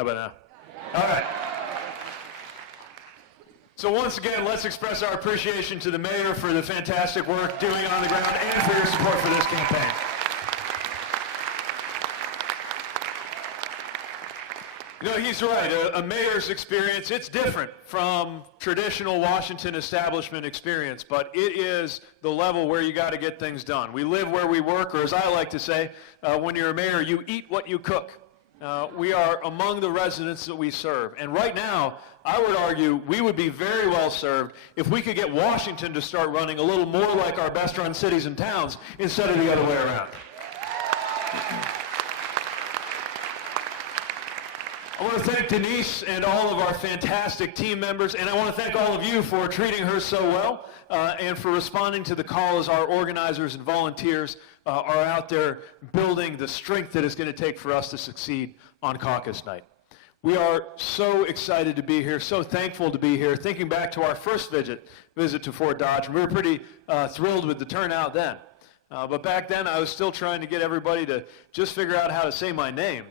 How about now? All right. So once again, let's express our appreciation to the mayor for the fantastic work doing on the ground and for your support for this campaign. You know, he's right. A mayor's experience, it's different from traditional Washington establishment experience, but it is the level where you got to get things done. We live where we work, or as I like to say, when you're a mayor, you eat what you cook. We are among the residents that we serve. And right now, I would argue we would be very well served if we could get Washington to start running a little more like our best-run cities and towns instead of the other way around. I want to thank Denise and all of our fantastic team members, and I want to thank all of you for treating her so well and for responding to the call as our organizers and volunteers are out there building the strength that it's going to take for us to succeed on caucus night. We are so excited to be here, so thankful to be here. Thinking back to our first visit to Fort Dodge, and we were pretty thrilled with the turnout then. But back then, I was still trying to get everybody to just figure out how to say my name.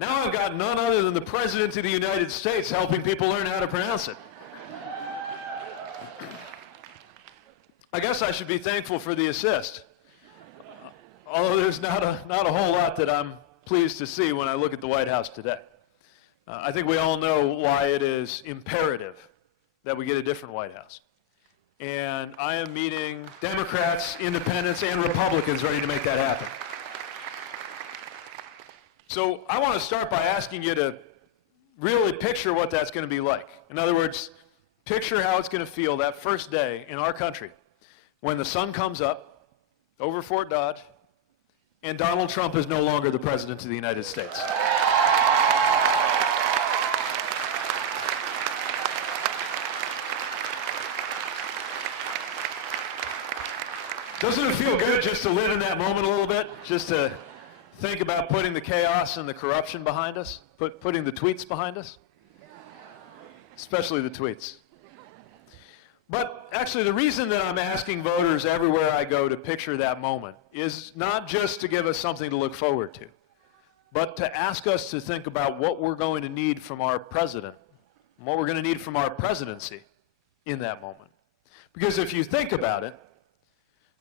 Now I've got none other than the President of the United States helping people learn how to pronounce it. I guess I should be thankful for the assist. Although there's not a whole lot that I'm pleased to see when I look at the White House today. I think we all know why it is imperative that we get a different White House. And I am meeting Democrats, independents, and Republicans ready to make that happen. So I want to start by asking you to really picture what that's going to be like. In other words, picture how it's going to feel that first day in our country when the sun comes up over Fort Dodge and Donald Trump is no longer the President of the United States. Doesn't it feel good just to live in that moment a little bit? Just to think about putting the chaos and the corruption behind us, putting the tweets behind us, especially the tweets. But actually, the reason that I'm asking voters everywhere I go to picture that moment is not just to give us something to look forward to, but to ask us to think about what we're going to need from our president, and what we're going to need from our presidency in that moment. Because if you think about it,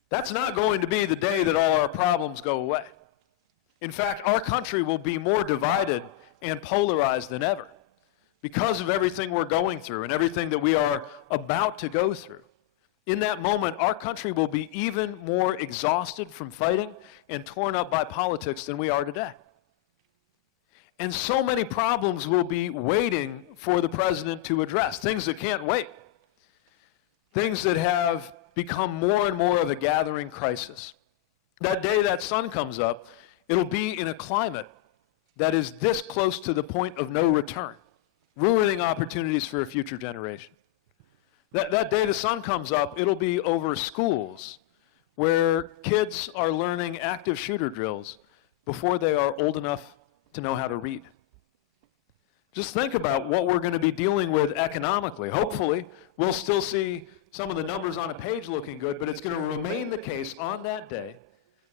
that's not going to be the day that all our problems go away. In fact, our country will be more divided and polarized than ever because of everything we're going through and everything that we are about to go through. In that moment, our country will be even more exhausted from fighting and torn up by politics than we are today. And so many problems will be waiting for the president to address, things that can't wait, things that have become more and more of a gathering crisis. That day that sun comes up, it'll be in a climate that is this close to the point of no return, ruining opportunities for a future generation. That day the sun comes up, it'll be over schools where kids are learning active shooter drills before they are old enough to know how to read. Just think about what we're going to be dealing with economically. Hopefully, we'll still see some of the numbers on a page looking good, but it's going to remain the case on that day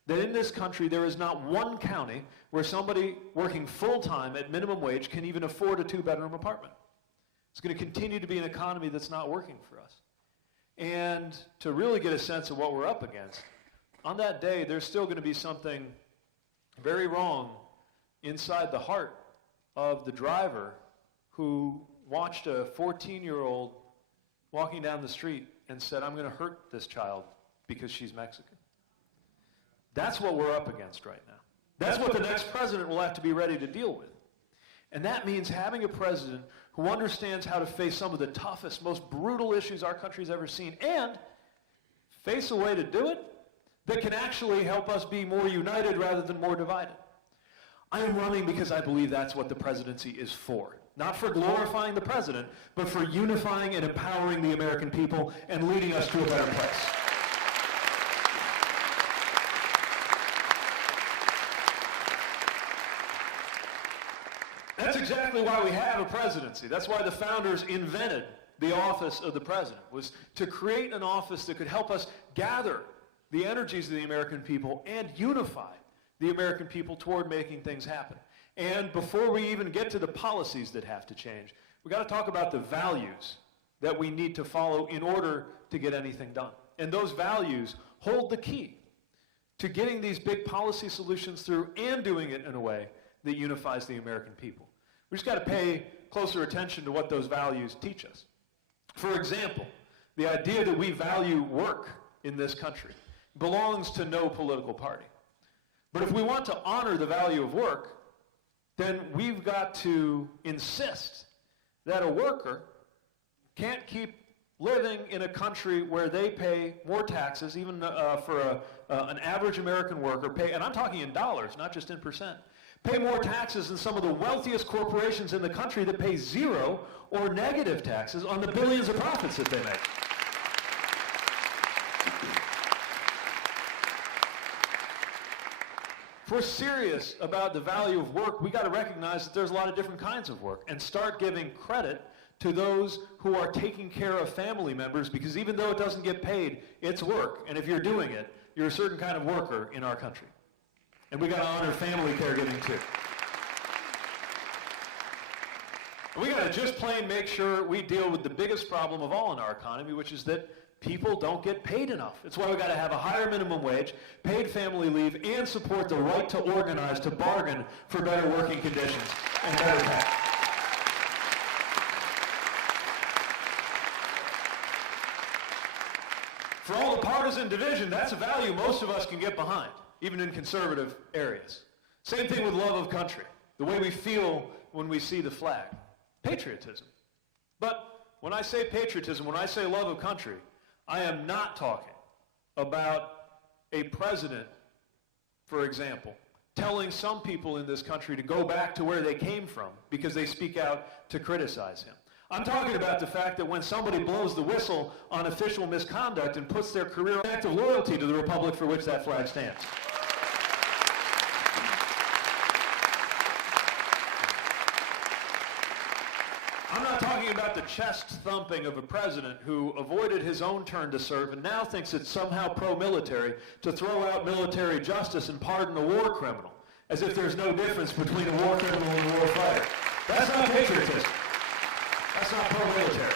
that in this country there is not one county where somebody working full-time at minimum wage can even afford a two-bedroom apartment. It's going to continue to be an economy that's not working for us. And to really get a sense of what we're up against, on that day there's still going to be something very wrong inside the heart of the driver who watched a 14-year-old walking down the street and said, "I'm going to hurt this child because she's Mexican." That's what we're up against right now. That's what the next president will have to be ready to deal with. And that means having a president who understands how to face some of the toughest, most brutal issues our country's ever seen, and face a way to do it that can actually help us be more united rather than more divided. I am running because I believe that's what the presidency is for. Not for glorifying the president, but for unifying and empowering the American people and leading us to a better place. That's exactly why we have a presidency. That's why the founders invented the office of the president, was to create an office that could help us gather the energies of the American people and unify the American people toward making things happen. And before we even get to the policies that have to change, we've got to talk about the values that we need to follow in order to get anything done. And those values hold the key to getting these big policy solutions through and doing it in a way that unifies the American people. We just got to pay closer attention to what those values teach us. For example, the idea that we value work in this country belongs to no political party. But if we want to honor the value of work, then we've got to insist that a worker can't keep living in a country where they pay more taxes, even for an average American worker, and I'm talking in dollars, not just in percent, pay more taxes than some of the wealthiest corporations in the country that pay zero or negative taxes on the billions of profits that they make. If we're serious about the value of work, we got to recognize that there's a lot of different kinds of work and start giving credit to those who are taking care of family members, because even though it doesn't get paid, it's work. And if you're doing it, you're a certain kind of worker in our country. And we got to honor family caregiving too. We got to just plain make sure we deal with the biggest problem of all in our economy, which is that people don't get paid enough. It's why we got to have a higher minimum wage, paid family leave, and support the right to organize, to bargain for better working conditions and better pay. For all the partisan division, that's a value most of us can get behind, even in conservative areas. Same thing with love of country, the way we feel when we see the flag. Patriotism. But when I say patriotism, when I say love of country, I am not talking about a president, for example, telling some people in this country to go back to where they came from because they speak out to criticize him. I'm talking about the fact that when somebody blows the whistle on official misconduct and puts their career act of loyalty to the republic for which that flag stands. I'm not talking about the chest thumping of a president who avoided his own turn to serve and now thinks it's somehow pro-military to throw out military justice and pardon a war criminal, as if there's no difference between a war criminal and a war fighter. That's not patriotism. That's not pro-military.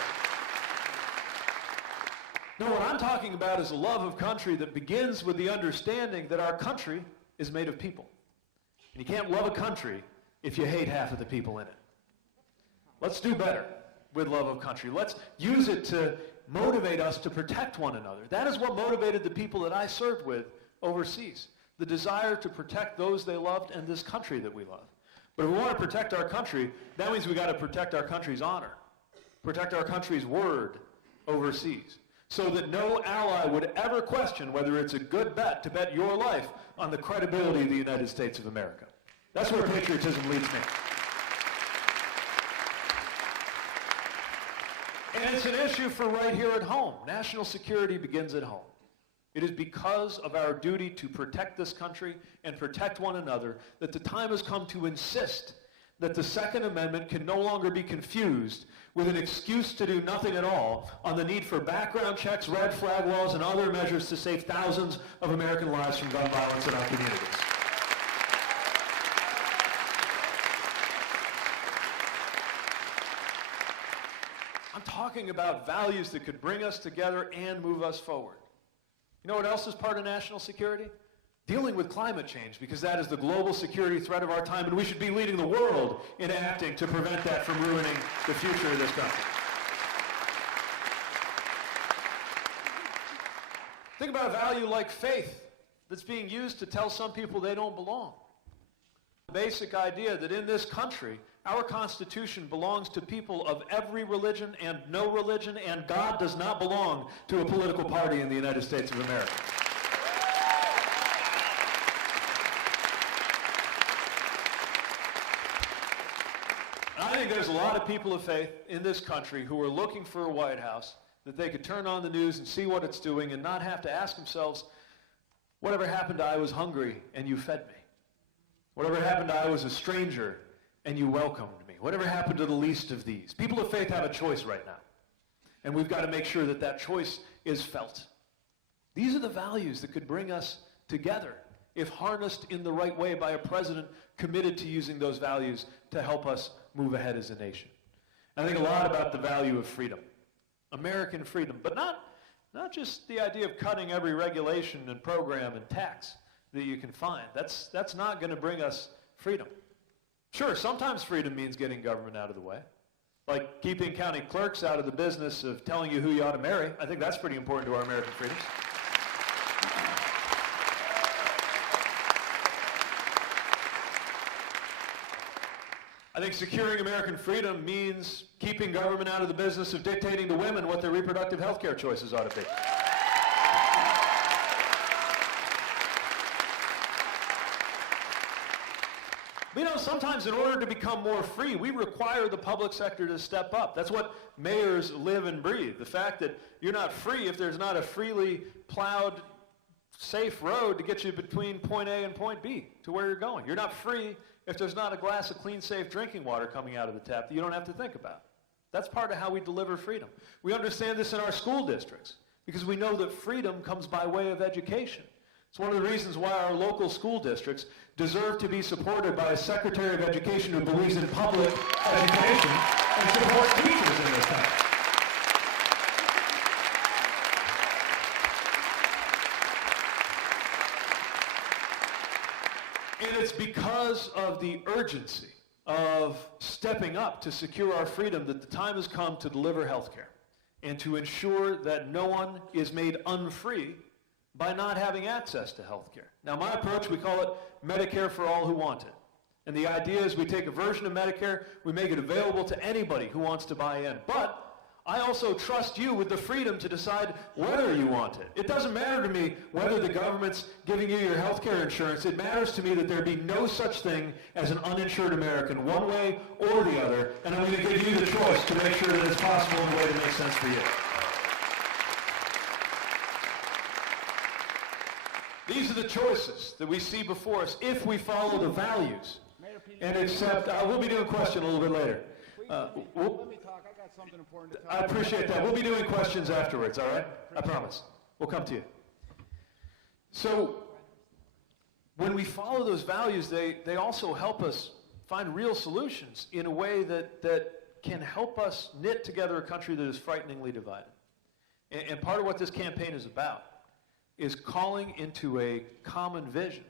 No, what I'm talking about is a love of country that begins with the understanding that our country is made of people. And you can't love a country if you hate half of the people in it. Let's do better with love of country. Let's use it to motivate us to protect one another. That is what motivated the people that I served with overseas. The desire to protect those they loved and this country that we love. But if we want to protect our country, that means we got to protect our country's honor. Protect our country's word overseas. So that no ally would ever question whether it's a good bet to bet your life on the credibility of the United States of America. That's where patriotism leads me. And it's an issue for right here at home. National security begins at home. It is because of our duty to protect this country and protect one another that the time has come to insist that the Second Amendment can no longer be confused with an excuse to do nothing at all on the need for background checks, red flag laws, and other measures to save thousands of American lives from gun violence in our communities. I'm talking about values that could bring us together and move us forward. You know what else is part of national security? Dealing with climate change, because that is the global security threat of our time, and we should be leading the world in acting to prevent that from ruining the future of this country. Think about a value like faith that's being used to tell some people they don't belong. The basic idea that in this country, our Constitution belongs to people of every religion and no religion, and God does not belong to a political party in the United States of America. I think there's a lot of people of faith in this country who are looking for a White House that they could turn on the news and see what it's doing and not have to ask themselves, whatever happened to I was hungry and you fed me? Whatever happened to I was a stranger and you welcomed me? Whatever happened to the least of these? People of faith have a choice right now. And we've got to make sure that that choice is felt. These are the values that could bring us together if harnessed in the right way by a president committed to using those values to help us move ahead as a nation. I think a lot about the value of freedom, American freedom, but not just the idea of cutting every regulation and program and tax that you can find. That's not going to bring us freedom. Sure, sometimes freedom means getting government out of the way, like keeping county clerks out of the business of telling you who you ought to marry. I think that's pretty important to our American freedoms. I think securing American freedom means keeping government out of the business of dictating to women what their reproductive health care choices ought to be. But, you know, sometimes in order to become more free, we require the public sector to step up. That's what mayors live and breathe. The fact that you're not free if there's not a freely plowed, safe road to get you between point A and point B to where you're going. You're not free if there's not a glass of clean, safe drinking water coming out of the tap that you don't have to think about. That's part of how we deliver freedom. We understand this in our school districts because we know that freedom comes by way of education. It's one of the reasons why our local school districts deserve to be supported by a Secretary of Education who believes in public education and supports teachers in this country. And it's because of the urgency of stepping up to secure our freedom that the time has come to deliver health care and to ensure that no one is made unfree by not having access to health care. Now, my approach, we call it Medicare for all who want it. And the idea is we take a version of Medicare, we make it available to anybody who wants to buy in. But I also trust you with the freedom to decide whether you want it. It doesn't matter to me whether the government's giving you your health care insurance. It matters to me that there be no such thing as an uninsured American, one way or the other. And I'm going to give you the choice to make sure that it's possible in a way that makes sense for you. These are the choices that we see before us if we follow the values and accept. We'll be doing a question a little bit later. Let me talk. I got something important to talk I about. appreciate that. We'll be doing questions afterwards, all right? I promise. We'll come to you. So when we follow those values, they also help us find real solutions in a way that can help us knit together a country that is frighteningly divided. And part of what this campaign is about is calling into a common vision.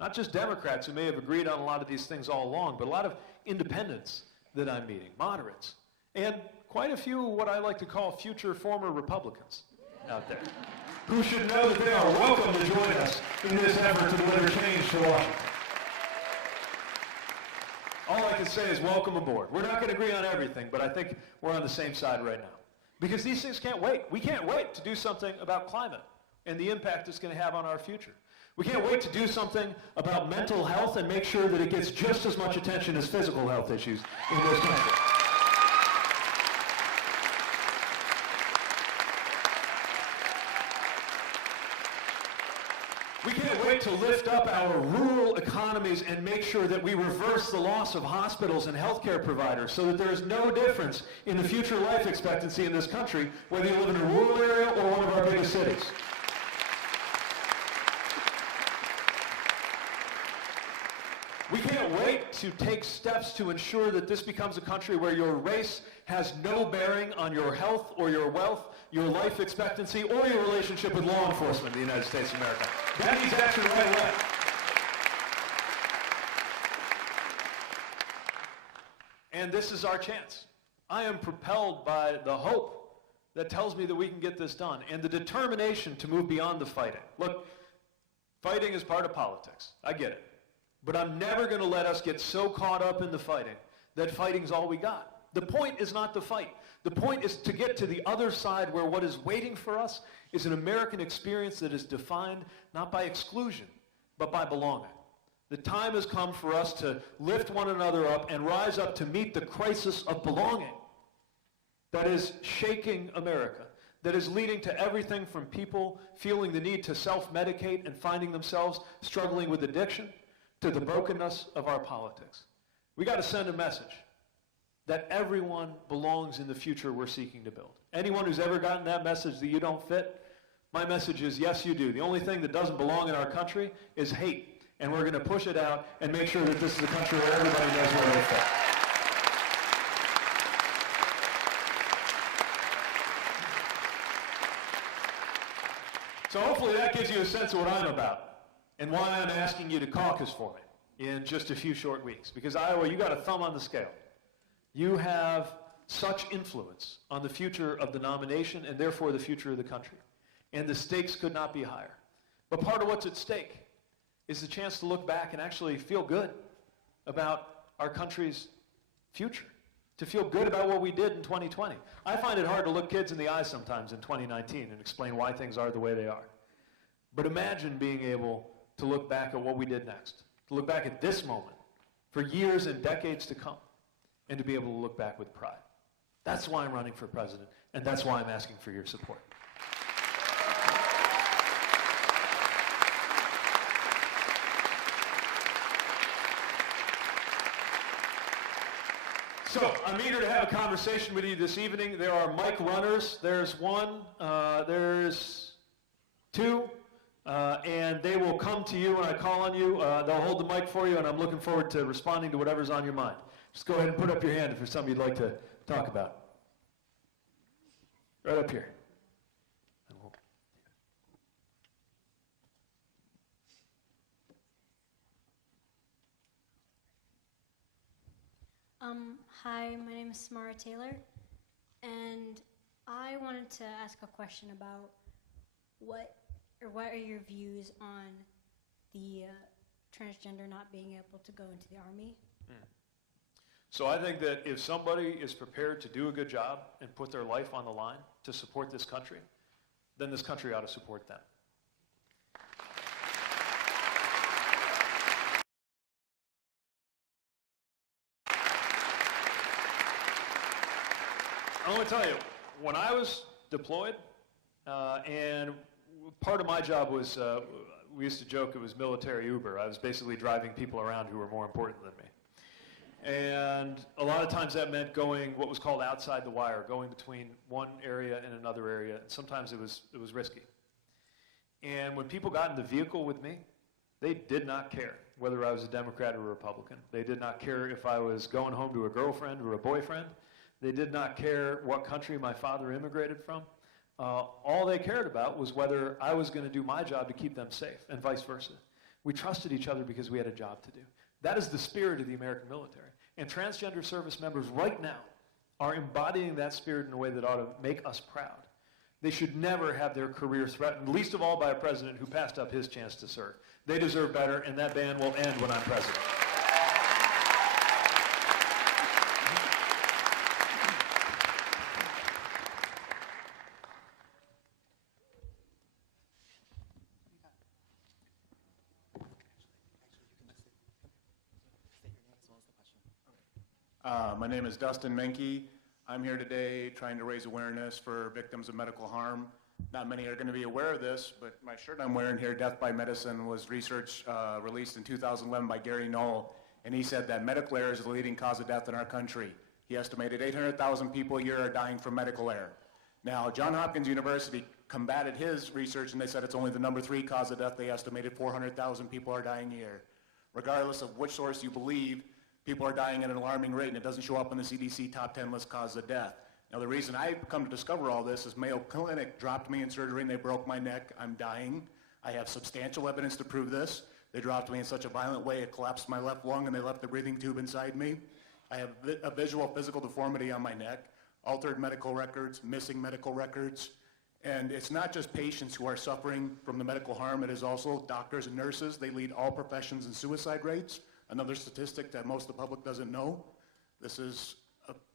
Not just Democrats who may have agreed on a lot of these things all along, but a lot of independents that I'm meeting, moderates, and quite a few what I like to call future former Republicans out there, who should know that they are welcome to join us in this effort to deliver change to Washington. All I can say is welcome aboard. We're not going to agree on everything, but I think we're on the same side right now. Because these things can't wait. We can't wait to do something about climate and the impact it's going to have on our future. We can't wait to do something about mental health and make sure that it gets just as much attention as physical health issues in this country. We can't wait to lift up our rural economies and make sure that we reverse the loss of hospitals and healthcare providers so that there is no difference in the future life expectancy in this country, whether you live in a rural area or one of our biggest cities. We can't wait to take steps to ensure that this becomes a country where your race has no bearing on your health or your wealth, your life expectancy, or your relationship with law enforcement in the United States of America. That needs action right away. And this is our chance. I am propelled by the hope that tells me that we can get this done and the determination to move beyond the fighting. Look, fighting is part of politics. I get it. But I'm never going to let us get so caught up in the fighting that fighting's all we got. The point is not the fight. The point is to get to the other side where what is waiting for us is an American experience that is defined not by exclusion, but by belonging. The time has come for us to lift one another up and rise up to meet the crisis of belonging that is shaking America, that is leading to everything from people feeling the need to self-medicate and finding themselves struggling with addiction, to the brokenness of our politics. We got to send a message that everyone belongs in the future we're seeking to build. Anyone who's ever gotten that message that you don't fit, My message is, yes, you do. The only thing that doesn't belong in our country is hate. And we're going to push it out and make sure that this is a country where everybody knows where they fit. So hopefully that gives you a sense of what I'm about and why I'm asking you to caucus for me in just a few short weeks. Because Iowa, you got a thumb on the scale. You have such influence on the future of the nomination and therefore the future of the country. And the stakes could not be higher. But part of what's at stake is the chance to look back and actually feel good about our country's future, to feel good about what we did in 2020. I find it hard to look kids in the eye sometimes in 2019 and explain why things are the way they are. But imagine being able to look back at what we did next, to look back at this moment for years and decades to come, and to be able to look back with pride. That's why I'm running for president, and that's why I'm asking for your support. So, I'm eager to have a conversation with you this evening. There are mic runners. There's one, there's two, and they will come to you when I call on you. They'll hold the mic for you, and I'm looking forward to responding to whatever's on your mind. Just go ahead and put up your hand if there's something you'd like to talk about. Right up here. Hi, my name is Samara Taylor, and I wanted to ask a question about what are your views on the transgender not being able to go into the Army? So I think that if somebody is prepared to do a good job and put their life on the line to support this country, then this country ought to support them. I want to tell you, when I was deployed, and part of my job was, we used to joke it was military Uber. I was basically driving people around who were more important than me. And a lot of times that meant going what was called outside the wire, going between one area and another area. And sometimes it was risky. And when people got in the vehicle with me, they did not care whether I was a Democrat or a Republican. They did not care if I was going home to a girlfriend or a boyfriend. They did not care what country my father immigrated from. All they cared about was whether I was going to do my job to keep them safe, and vice versa. We trusted each other because we had a job to do. That is the spirit of the American military. And transgender service members right now are embodying that spirit in a way that ought to make us proud. They should never have their career threatened, least of all by a president who passed up his chance to serve. They deserve better, and that ban will end when I'm president. My name is Dustin Menke. I'm here today trying to raise awareness for victims of medical harm. Not many are going to be aware of this, but my shirt I'm wearing here, Death by Medicine, was research released in 2011 by Gary Knoll, and he said that medical error is the leading cause of death in our country. He estimated 800,000 people a year are dying from medical error. Now, Johns Hopkins University combated his research, and they said it's only the number 3 cause of death. They estimated 400,000 people are dying a year. Regardless of which source you believe, people are dying at an alarming rate, and it doesn't show up in the CDC top 10 list cause of death. Now, the reason I've come to discover all this is Mayo Clinic dropped me in surgery and they broke my neck. I'm dying. I have substantial evidence to prove this. They dropped me in such a violent way it collapsed my left lung and they left the breathing tube inside me. I have a visual physical deformity on my neck, altered medical records, missing medical records. And it's not just patients who are suffering from the medical harm, it is also doctors and nurses. They lead all professions in suicide rates. Another statistic that most of the public doesn't know. This is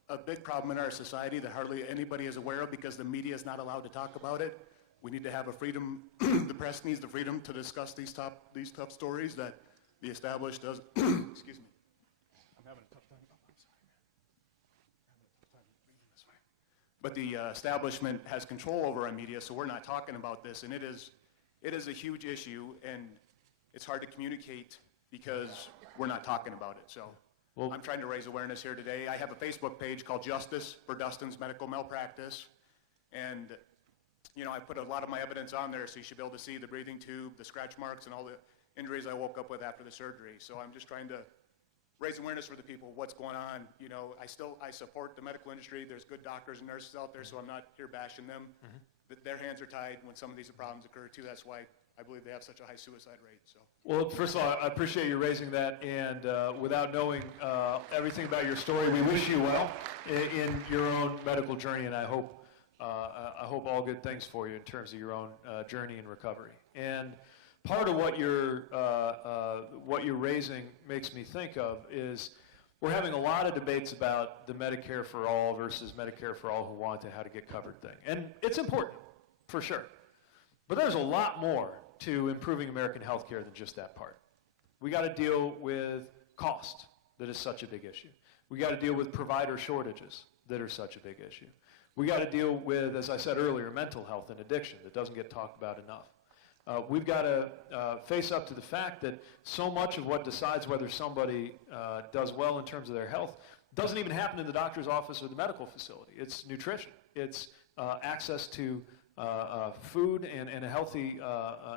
a big problem in our society that hardly anybody is aware of because the media is not allowed to talk about it. We need to have a freedom, the press needs the freedom to discuss these tough stories that the established does, excuse me. I'm having a tough time, I'm sorry. I'm having a tough time reading this way. But the establishment has control over our media, so we're not talking about this, and it is a huge issue, and it's hard to communicate because we're not talking about it. So I'm trying to raise awareness here today. I have a Facebook page called Justice for Dustin's Medical Malpractice. And you know, I put a lot of my evidence on there, so you should be able to see the breathing tube, the scratch marks, and all the injuries I woke up with after the surgery. So I'm just trying to raise awareness for the people, what's going on. You know, I support the medical industry. There's good doctors and nurses out there, so I'm not here bashing them. Their hands are tied when some of these problems occur too. That's why I believe they have such a high suicide rate. So. Well, first of all, I appreciate you raising that, and without knowing everything about your story, we wish you well in your own medical journey, and I hope all good things for you in terms of your own journey and recovery. And part of what you're raising makes me think of is we're having a lot of debates about the Medicare for all versus Medicare for all who want to, how to get covered thing. And it's important, for sure. But there's a lot more to improving American health care than just that part. We got to deal with cost that is such a big issue. We got to deal with provider shortages that are such a big issue. We got to deal with, as I said earlier, mental health and addiction that doesn't get talked about enough. We've got to face up to the fact that so much of what decides whether somebody does well in terms of their health doesn't even happen in the doctor's office or the medical facility. It's nutrition. It's access to food and a healthy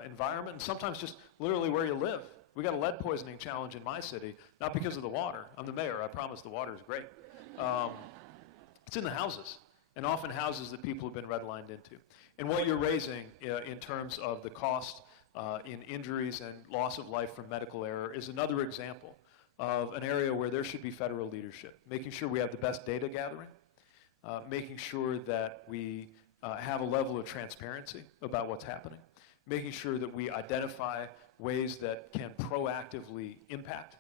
environment, and sometimes just literally where you live. We got a lead poisoning challenge in my city, not because of the water. I'm the mayor. I promise the water is great. It's in the houses, and often houses that people have been redlined into. And what you're raising in terms of the cost in injuries and loss of life from medical error is another example of an area where there should be federal leadership, making sure we have the best data gathering, making sure that we have a level of transparency about what's happening, making sure that we identify ways that can proactively impact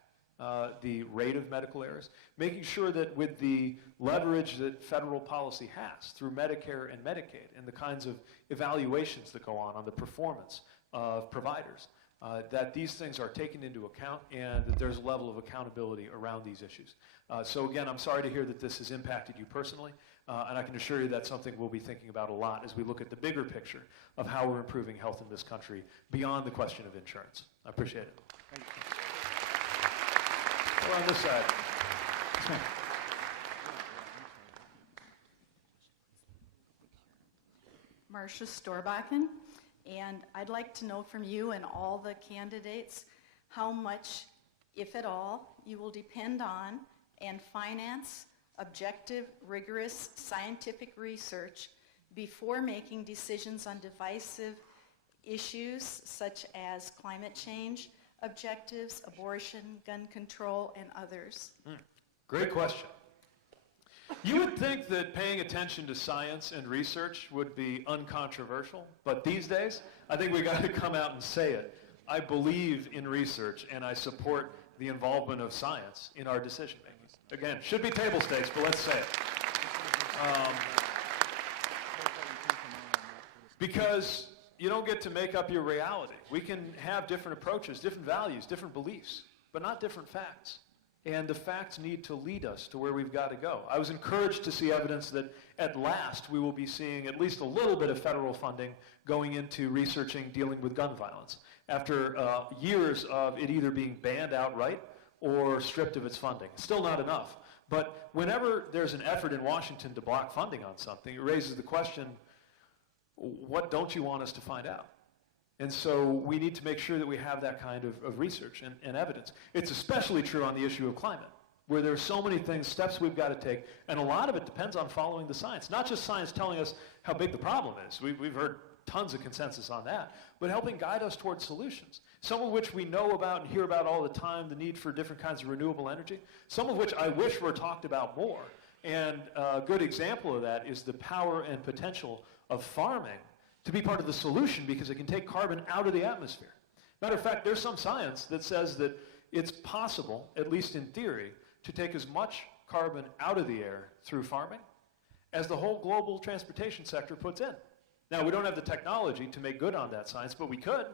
the rate of medical errors, making sure that with the leverage that federal policy has through Medicare and Medicaid and the kinds of evaluations that go on the performance of providers, that these things are taken into account and that there's a level of accountability around these issues. So again, I'm sorry to hear that this has impacted you personally, and I can assure you that's something we'll be thinking about a lot as we look at the bigger picture of how we're improving health in this country beyond the question of insurance. I appreciate it. Thank you. We're on this side. Marcia Storbakken, and I'd like to know from you and all the candidates how much, if at all, you will depend on and finance objective, rigorous scientific research before making decisions on divisive issues such as climate change, objectives, abortion, gun control, and others. Great question. You would think that paying attention to science and research would be uncontroversial, but these days, I think we got to come out and say it. I believe in research, and I support the involvement of science in our decision making. Again, should be table stakes, but let's say it. Because you don't get to make up your reality. We can have different approaches, different values, different beliefs, but not different facts. And the facts need to lead us to where we've got to go. I was encouraged to see evidence that at last we will be seeing at least a little bit of federal funding going into researching dealing with gun violence after years of it either being banned outright or stripped of its funding. Still not enough. But whenever there's an effort in Washington to block funding on something, it raises the question, what don't you want us to find out? And so we need to make sure that we have that kind of research and evidence. It's especially true on the issue of climate, where there's so many things, steps we've got to take, and a lot of it depends on following the science. Not just science telling us how big the problem is. We've heard tons of consensus on that, but helping guide us towards solutions, some of which we know about and hear about all the time, the need for different kinds of renewable energy, some of which I wish were talked about more. And a good example of that is the power and potential of farming to be part of the solution because it can take carbon out of the atmosphere. Matter of fact, there's some science that says that it's possible, at least in theory, to take as much carbon out of the air through farming as the whole global transportation sector puts in. Now, we don't have the technology to make good on that science, but we could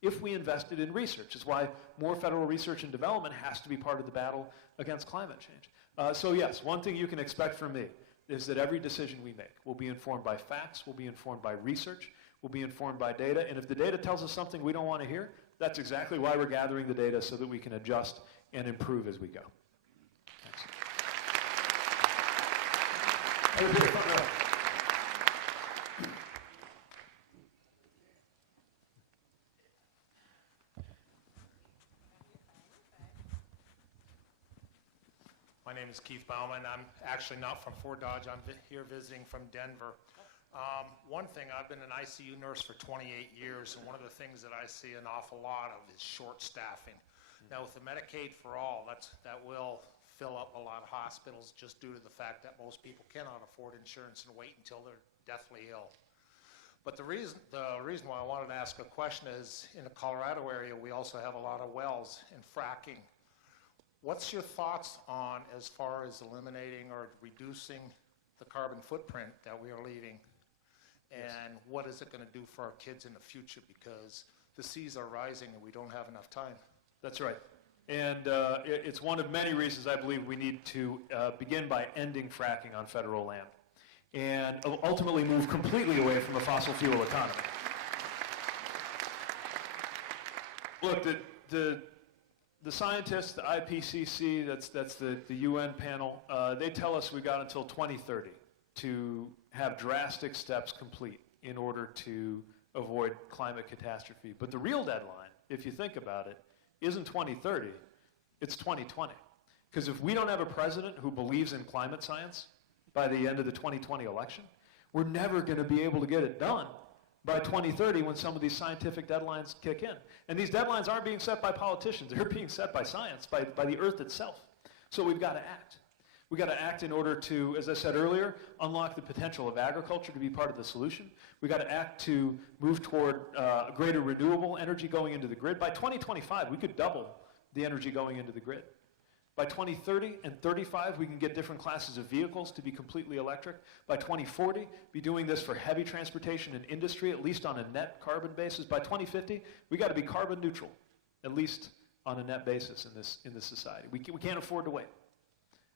if we invested in research. It's why more federal research and development has to be part of the battle against climate change. So yes, one thing you can expect from me is that every decision we make will be informed by facts, will be informed by research, will be informed by data, and if the data tells us something we don't want to hear, that's exactly why we're gathering the data so that we can adjust and improve as we go. Thanks. My name is Keith Bauman. I'm actually not from Fort Dodge. I'm here visiting from Denver. One thing, I've been an ICU nurse for 28 years, and one of the things that I see an awful lot of is short staffing. Now, with the Medicaid for All, that will fill up a lot of hospitals just due to the fact that most people cannot afford insurance and wait until they're deathly ill. But the reason why I wanted to ask a question is, in the Colorado area, we also have a lot of wells and fracking. What's your thoughts on as far as eliminating or reducing the carbon footprint that we are leaving? And what is it going to do for our kids in the future? Because the seas are rising and we don't have enough time. That's right. And it's one of many reasons I believe we need to begin by ending fracking on federal land and ultimately move completely away from a fossil fuel economy. Look, the scientists, the IPCC, that's the UN panel, they tell us we got until 2030 to have drastic steps complete in order to avoid climate catastrophe. But the real deadline, if you think about it, isn't 2030, it's 2020. Because if we don't have a president who believes in climate science by the end of the 2020 election, we're never going to be able to get it done by 2030 when some of these scientific deadlines kick in. And these deadlines aren't being set by politicians, they're being set by science, by the earth itself. So we've got to act. We've got to act in order to, as I said earlier, unlock the potential of agriculture to be part of the solution. We've got to act to move toward greater renewable energy going into the grid. By 2025, we could double the energy going into the grid. By 2030 and 35, we can get different classes of vehicles to be completely electric. By 2040, be doing this for heavy transportation and industry, at least on a net carbon basis. By 2050, we got to be carbon neutral, at least on a net basis in this society. We can't afford to wait.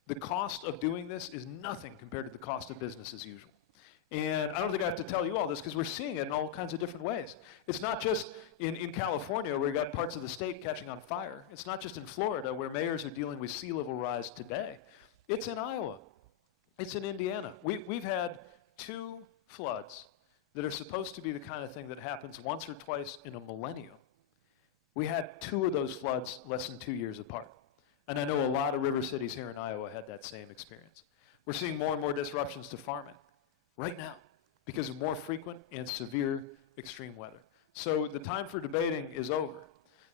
The cost of doing this is nothing compared to the cost of business as usual. And I don't think I have to tell you all this because we're seeing it in all kinds of different ways. It's not just in California where you got parts of the state catching on fire. It's not just in Florida where mayors are dealing with sea level rise today. It's in Iowa. It's in Indiana. We've had 2 floods that are supposed to be the kind of thing that happens once or twice in a millennium. We had 2 of those floods less than 2 years apart. And I know a lot of river cities here in Iowa had that same experience. We're seeing more and more disruptions to farming right now because of more frequent and severe extreme weather. So the time for debating is over.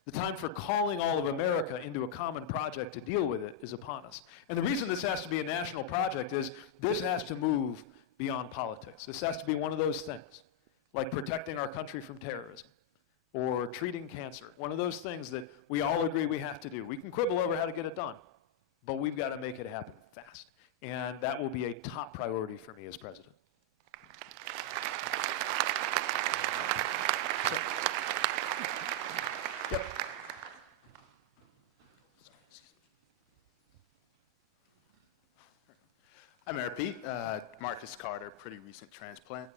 The time for calling all of America into a common project to deal with it is upon us. And the reason this has to be a national project is this has to move beyond politics. This has to be one of those things, like protecting our country from terrorism or treating cancer, one of those things that we all agree we have to do. We can quibble over how to get it done, but we've got to make it happen fast. And that will be a top priority for me as president. Yep. Hi, Mayor Pete. Marcus Carter, pretty recent transplant.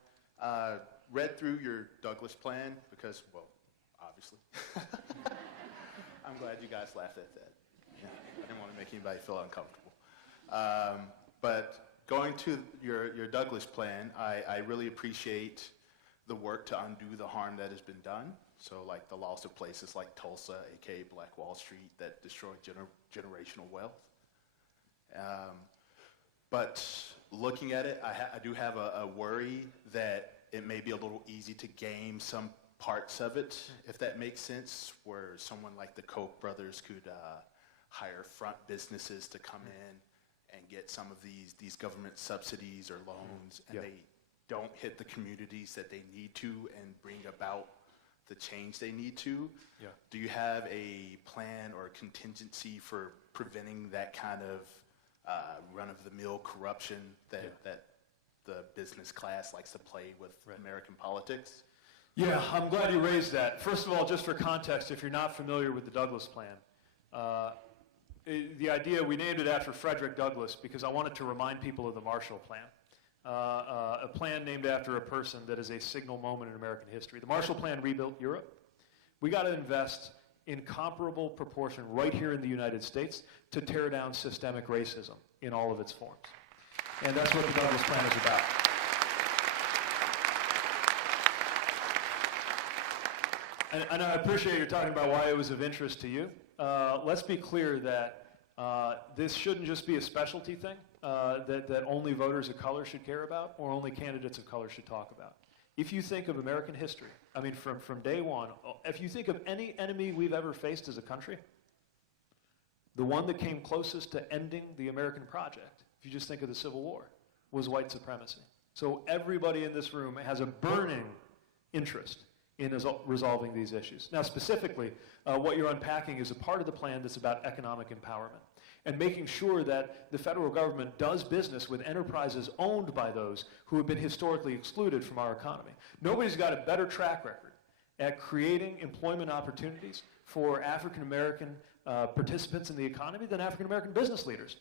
Read through your Douglas plan because, well, obviously. I'm glad you guys laughed at that. Yeah, I didn't want to make anybody feel uncomfortable. But going to your Douglas plan, I really appreciate the work to undo the harm that has been done. So like the loss of places like Tulsa, aka Black Wall Street, that destroyed generational wealth. But looking at it, I do have a worry that it may be a little easy to game some parts of it, if that makes sense, where someone like the Koch brothers could hire front businesses to come in and get some of these government subsidies or loans, and they don't hit the communities that they need to and bring about the change they need to. Yeah. Do you have a plan or a contingency for preventing that kind of run-of-the-mill corruption that the business class likes to play with American politics? Yeah, I'm glad you raised that. First of all, just for context, if you're not familiar with the Douglas Plan, the idea, we named it after Frederick Douglass because I wanted to remind people of the Marshall Plan, a plan named after a person that is a signal moment in American history. The Marshall Plan rebuilt Europe. We got to invest in comparable proportion right here in the United States to tear down systemic racism in all of its forms. And that's what the Douglas Plan is about. And I appreciate you talking about why it was of interest to you. Let's be clear that This shouldn't just be a specialty thing that only voters of color should care about or only candidates of color should talk about. If you think of American history, I mean, from day one, if you think of any enemy we've ever faced as a country, the one that came closest to ending the American project, if you just think of the Civil War, was white supremacy. So everybody in this room has a burning interest in resolving these issues. Now, specifically, what you're unpacking is a part of the plan that's about economic empowerment and making sure that the federal government does business with enterprises owned by those who have been historically excluded from our economy. Nobody's got a better track record at creating employment opportunities for African American participants in the economy than African American business leaders.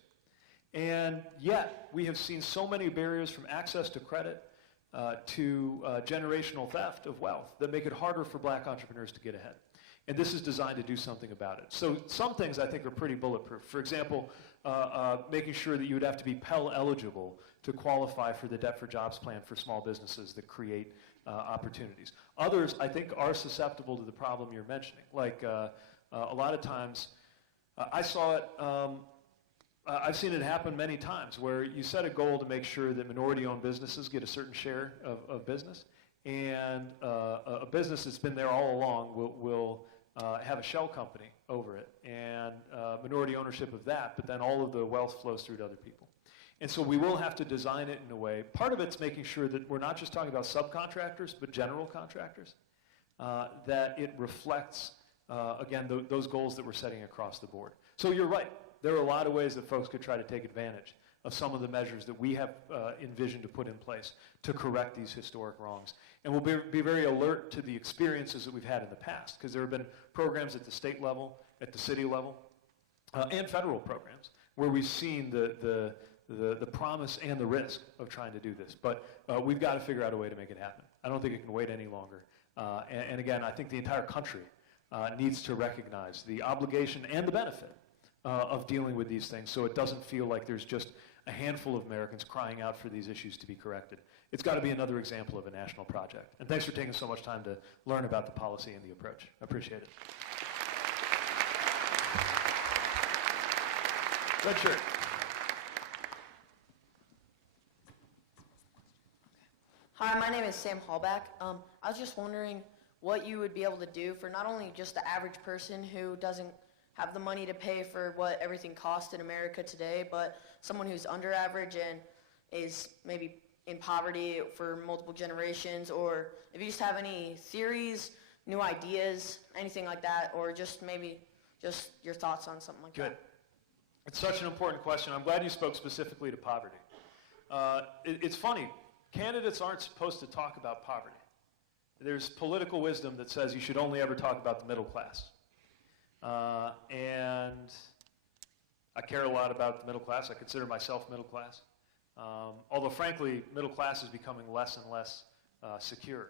And yet, we have seen so many barriers from access to credit to generational theft of wealth that make it harder for black entrepreneurs to get ahead. And this is designed to do something about it. So some things I think are pretty bulletproof. For example, making sure that you would have to be Pell eligible to qualify for the Debt for Jobs plan for small businesses that create opportunities. Others, I think, are susceptible to the problem you're mentioning. Like a lot of times, I saw it, I've seen it happen many times where you set a goal to make sure that minority-owned businesses get a certain share of business, and a business that's been there all along will have a shell company over it and minority ownership of that, but then all of the wealth flows through to other people. And so we will have to design it in a way. Part of it's making sure that we're not just talking about subcontractors, but general contractors, that it reflects, again, those goals that we're setting across the board. So you're right. There are a lot of ways that folks could try to take advantage of some of the measures that we have envisioned to put in place to correct these historic wrongs. And we'll be very alert to the experiences that we've had in the past, because there have been programs at the state level, at the city level, and federal programs where we've seen the promise and the risk of trying to do this. But we've got to figure out a way to make it happen. I don't think it can wait any longer. And again, I think the entire country needs to recognize the obligation and the benefit of dealing with these things, so it doesn't feel like there's just a handful of Americans crying out for these issues to be corrected. It's got to be another example of a national project. And thanks for taking so much time to learn about the policy and the approach. I appreciate it. Red shirt. Hi, my name is Sam Hallback. I was just wondering what you would be able to do for not only just the average person who doesn't have the money to pay for what everything costs in America today, but someone who's under average and is maybe in poverty for multiple generations, or if you just have any theories, new ideas, anything like that, or just maybe just your thoughts on something like Good. that. It's such an important question. I'm glad you spoke specifically to poverty. It's funny. Candidates aren't supposed to talk about poverty. There's political wisdom that says you should only ever talk about the middle class. And I care a lot about the middle class. I consider myself middle class. Although, frankly, middle class is becoming less and less secure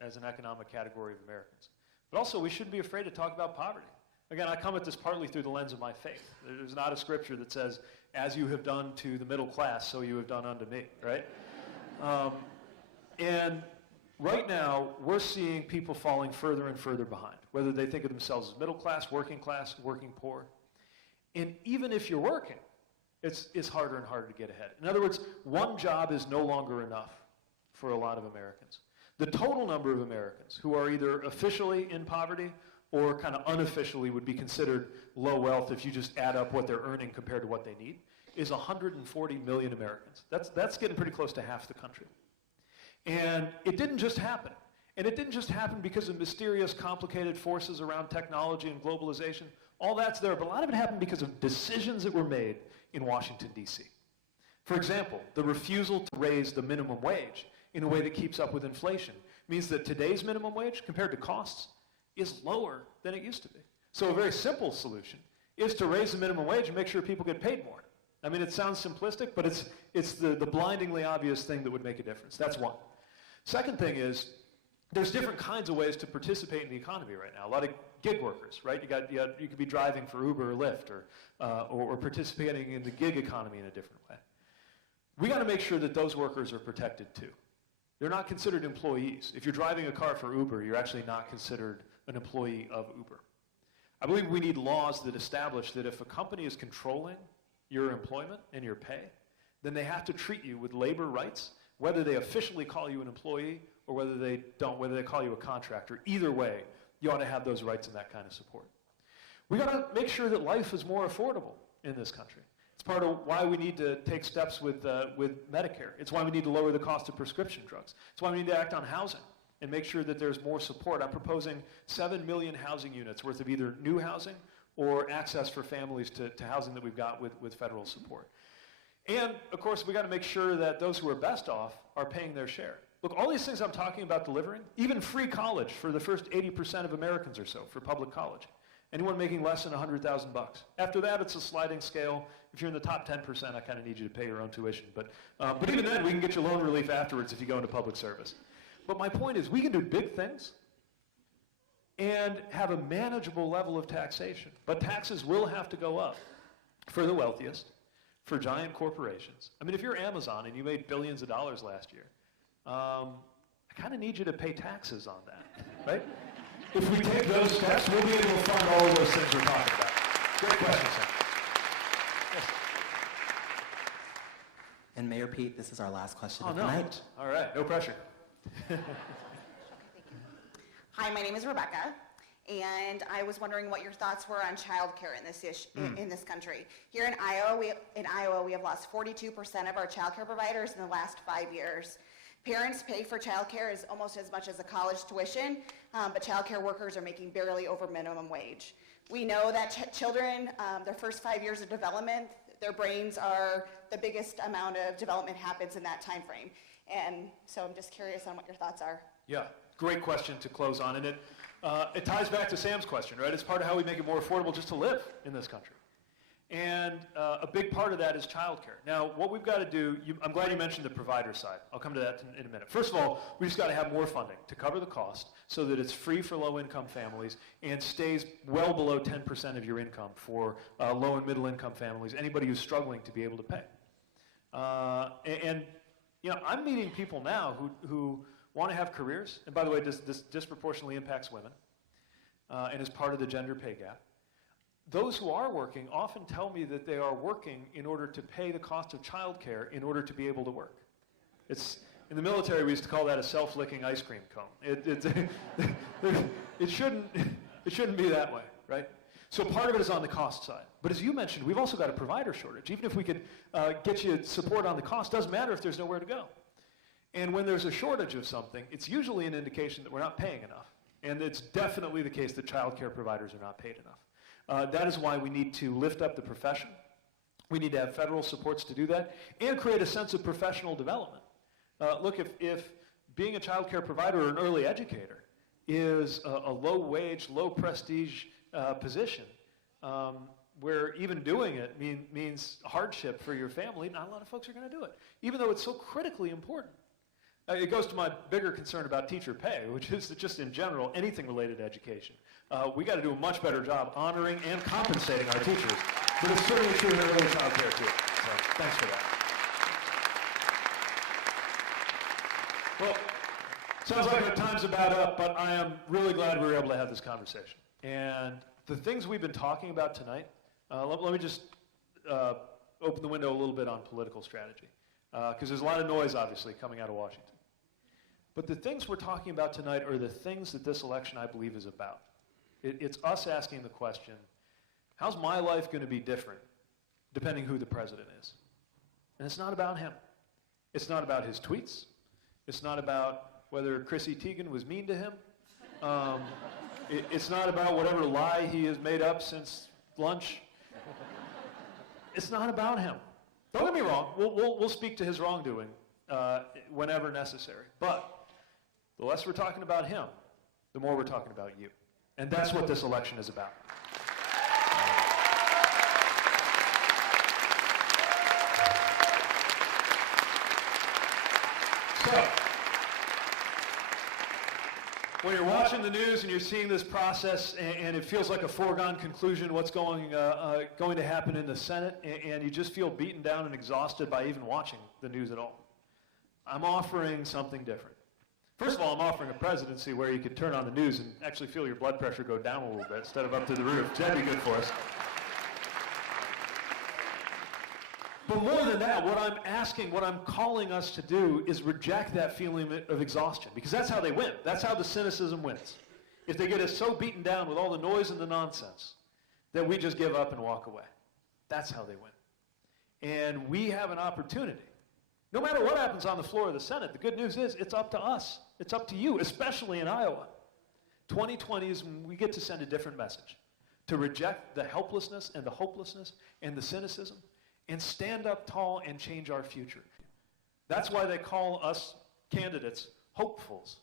as an economic category of Americans. But also, we shouldn't be afraid to talk about poverty. Again, I come at this partly through the lens of my faith. There's not a scripture that says, as you have done to the middle class, so you have done unto me, right? And right now, we're seeing people falling further and further behind, whether they think of themselves as middle class, working poor. And even if you're working, it's harder and harder to get ahead. In other words, one job is no longer enough for a lot of Americans. The total number of Americans who are either officially in poverty or kind of unofficially would be considered low wealth if you just add up what they're earning compared to what they need is 140 million Americans. That's getting pretty close to half the country. And it didn't just happen. And it didn't just happen because of mysterious, complicated forces around technology and globalization. All that's there, but a lot of it happened because of decisions that were made in Washington, D.C. For example, the refusal to raise the minimum wage in a way that keeps up with inflation means that today's minimum wage, compared to costs, is lower than it used to be. So a very simple solution is to raise the minimum wage and make sure people get paid more. I mean, it sounds simplistic, but it's the blindingly obvious thing that would make a difference. That's one. Second thing is, there's different kinds of ways to participate in the economy right now. A lot of gig workers, right? You could be driving for Uber or Lyft or participating in the gig economy in a different way. We got to make sure that those workers are protected too. They're not considered employees. If you're driving a car for Uber, you're actually not considered an employee of Uber. I believe we need laws that establish that if a company is controlling your employment and your pay, then they have to treat you with labor rights, whether they officially call you an employee or whether they don't, whether they call you a contractor. Either way, you ought to have those rights and that kind of support. We got to make sure that life is more affordable in this country. It's part of why we need to take steps with Medicare. It's why we need to lower the cost of prescription drugs. It's why we need to act on housing and make sure that there's more support. I'm proposing 7 million housing units worth of either new housing or access for families to housing that we've got with federal support. And, of course, we got to make sure that those who are best off are paying their share. Look, all these things I'm talking about delivering, even free college for the first 80% of Americans or so for public college. Anyone making less than $100,000 bucks. After that, it's a sliding scale. If you're in the top 10%, I kind of need you to pay your own tuition. But even then, we can get you loan relief afterwards if you go into public service. But my point is, we can do big things and have a manageable level of taxation. But taxes will have to go up for the wealthiest, for giant corporations. I mean, if you're Amazon and you made billions of dollars last year, I kind of need you to pay taxes on that, right? If we take those steps, we'll be able to fund all of those things we're talking about. Great question, Sam. Yes. And Mayor Pete, this is our last question Oh, of no. the night. All right, no pressure. Hi, my name is Rebecca, and I was wondering what your thoughts were on childcare in this country. Here in Iowa, we have lost 42% of our childcare providers in the last 5 years. Parents pay for childcare as almost as much as a college tuition, but childcare workers are making barely over minimum wage. We know that children, their first 5 years of development, their brains are, the biggest amount of development happens in that time frame. And so I'm just curious on what your thoughts are. Yeah, great question to close on. And it ties back to Sam's question, right? It's part of how we make it more affordable just to live in this country. And a big part of that is childcare. Now, what we've got to do, I'm glad you mentioned the provider side. I'll come to that in a minute. First of all, we just got to have more funding to cover the cost so that it's free for low-income families and stays well below 10% of your income for low and middle-income families, anybody who's struggling to be able to pay. And you know, I'm meeting people now who want to have careers, and by the way, this disproportionately impacts women and is part of the gender pay gap. Those who are working often tell me that they are working in order to pay the cost of childcare in order to be able to work. It's, in the military, we used to call that a self-licking ice cream cone. It shouldn't be that way, right? So part of it is on the cost side. But as you mentioned, we've also got a provider shortage. Even if we could get you support on the cost, doesn't matter if there's nowhere to go. And when there's a shortage of something, it's usually an indication that we're not paying enough. And it's definitely the case that child care providers are not paid enough. That is why we need to lift up the profession. We need to have federal supports to do that and create a sense of professional development. Look, if being a child care provider or an early educator is a low-wage, low-prestige position where even doing it means hardship for your family, not a lot of folks are going to do it, even though it's so critically important. It goes to my bigger concern about teacher pay, which is that just in general, anything related to education. We got to do a much better job honoring and compensating our teachers, but it's certainly true in early child care too. So thanks for that. Well, sounds like our time's about up, but I am really glad we were able to have this conversation. And the things we've been talking about tonight, let me just open the window a little bit on political strategy, because there's a lot of noise, obviously, coming out of Washington. But the things we're talking about tonight are the things that this election, I believe, is about. It's us asking the question, how's my life going to be different depending who the president is? And it's not about him. It's not about his tweets. It's not about whether Chrissy Teigen was mean to him. It's not about whatever lie he has made up since lunch. It's not about him. Don't get me wrong. We'll speak to his wrongdoing whenever necessary. But the less we're talking about him, the more we're talking about you. And that's what this election is about. So, when you're watching the news and you're seeing this process and it feels like a foregone conclusion what's going to happen in the Senate, and you just feel beaten down and exhausted by even watching the news at all, I'm offering something different. First of all, I'm offering a presidency where you could turn on the news and actually feel your blood pressure go down a little bit instead of up to the roof. That'd be good for us. But more than that, what I'm calling us to do is reject that feeling of exhaustion, because that's how they win. That's how the cynicism wins. If they get us so beaten down with all the noise and the nonsense that we just give up and walk away. That's how they win. And we have an opportunity. No matter what happens on the floor of the Senate, the good news is it's up to us. It's up to you, especially in Iowa. 2020 is when we get to send a different message, to reject the helplessness and the hopelessness and the cynicism, and stand up tall and change our future. That's why they call us candidates hopefuls.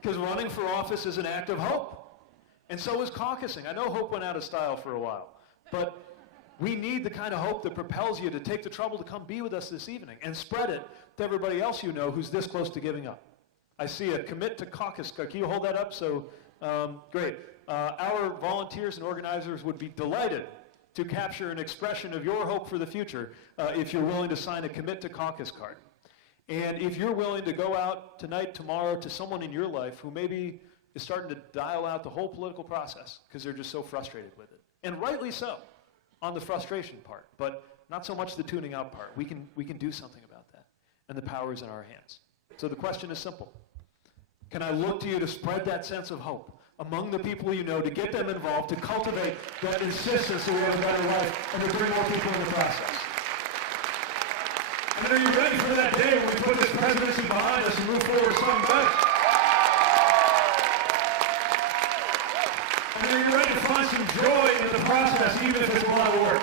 Because running for office is an act of hope. And so is caucusing. I know hope went out of style for a while, but we need the kind of hope that propels you to take the trouble to come be with us this evening and spread it to everybody else you know who's this close to giving up. I see a commit to caucus. Can you hold that up? So, great. Our volunteers and organizers would be delighted to capture an expression of your hope for the future if you're willing to sign a commit to caucus card. And if you're willing to go out tonight, tomorrow, to someone in your life who maybe is starting to dial out the whole political process because they're just so frustrated with it. And rightly so on the frustration part, but not so much the tuning out part. We can do something about that. And the power is in our hands. So the question is simple. Can I look to you to spread that sense of hope among the people you know, to get them involved, to cultivate that insistence that we have a better life, and to bring more people in the process? And are you ready for that day when we put this presidency behind us and move forward something better? And are you ready to find some joy in the process, even if it's a lot of work?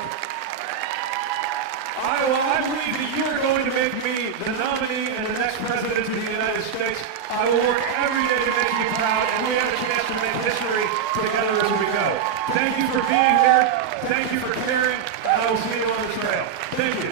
Iowa, I believe that you are going to make me the nominee and the next president of the United States. I will work every day to make you proud, and we have a chance to make history together as we go. Thank you for being here. Thank you for caring, and I will see you on the trail. Thank you.